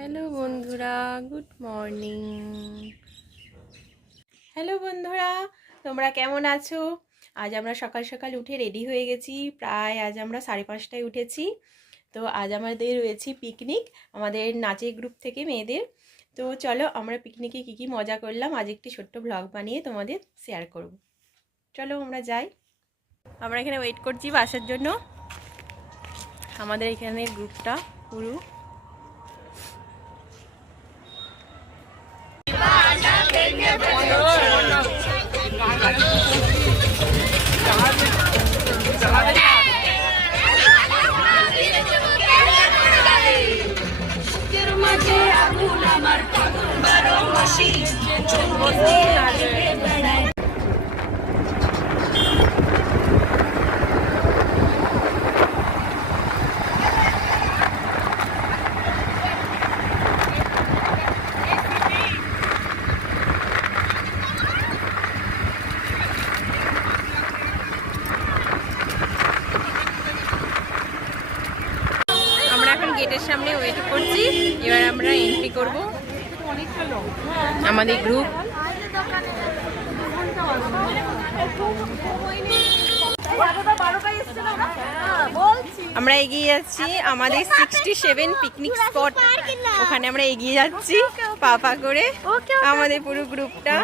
Hello বন্ধুরা, good morning. Hello বন্ধুরা, তোমরা কেমন আছো? আজ আমরা সকাল সকাল উঠে রেডি হয়ে গেছি। প্রায় আজ আমরা 5:30টায় উঠেছি। তো আজ আমাদের রয়েছে পিকনিক, আমাদের নাচের গ্রুপ থেকে মেয়েদের। তো চলো আমরা পিকনিকে কী কী মজা করলাম আজ একটি ছোট্ট ব্লগ বানিয়ে তোমাদের শেয়ার করব। চলো আমরা যাই। আমরা এখানে ওয়েট করছি বাসের জন্য। আমাদের এখানে গ্রুপটা পুরো গেটের সামনে ওয়েট করছি। এবার আমরা এন্ট্রি করব। আমাদের গ্রুপ আমরা এগিয়ে যাচ্ছি আমাদের 67 পিকনিক স্পট, ওখানে আমরা এগিয়ে যাচ্ছি পা পা করে আমাদের পুরো গ্রুপটা।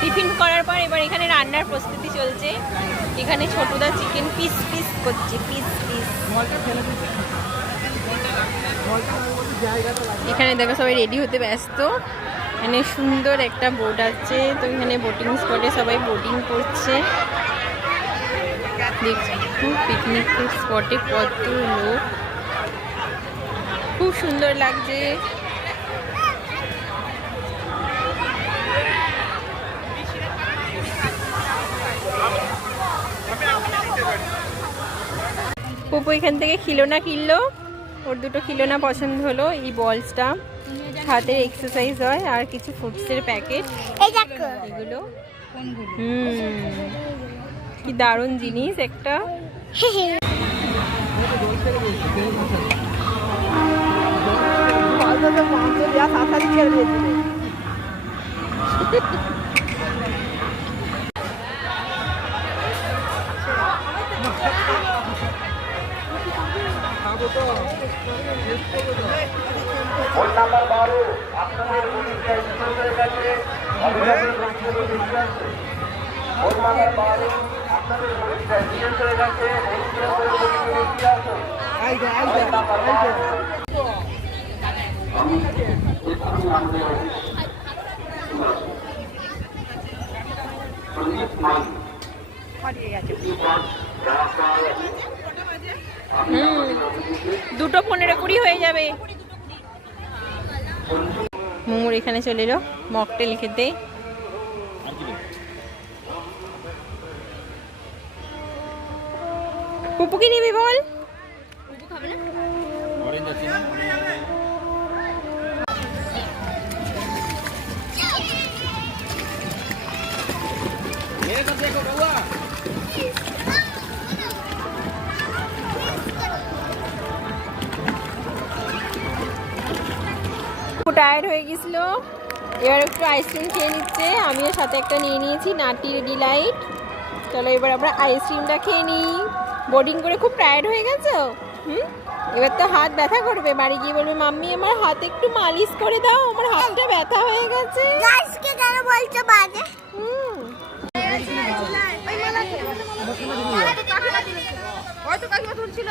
টিফিন করার পর এবার এখানে রান্নার প্রস্তুতি চলছে। এখানে ছোটদা চিকেন পিস পিস করছে, পিস পিস। এখানে দেখো সবাই রেডি হতে ব্যস্ত। এখানে সুন্দর একটা বোট আছে, তো এখানে বোটিং স্পটে সবাই বোটিং করছে। দেখছি পিকনিক স্পটে কত লোক, খুব সুন্দর লাগছে। পুপু এখান থেকে খিলোনা কিনলো, ওর দুটো খিলোনা পছন্দ হলো। এই বলসটা হাতের এক্সারসাইজ হয়, আর কিছু ফুডসের প্যাকেট এগুলো। কি দারুণ জিনিস একটা। দুটো 15-20 হয়ে যাবে। মোমোর এখানে চলে এলো মকটেল খেতে। পুপু কি নিবি বল? টায়ার্ড হয়ে গেছিল, এবার একটু আইসক্রিম খেয়ে নিচ্ছে। আমিও সাথে একটা নিয়ে নিয়েছি নাটির ডিলাইট। চলো এবার আমরা আইসক্রিমটা খেয়ে নিই। বোর্ডিং করে খুব টায়ার্ড হয়ে গেছো? এবার তো হাত ব্যথা করবে, বাড়ি গিয়ে বলবে মাম্মি আমার হাত একটু মালিশ করে দাও, আমার হাতটা ব্যথা হয়ে গেছে। আজকে কেন বলছো বাজে? ওই তো কাকিমা তুলছিল।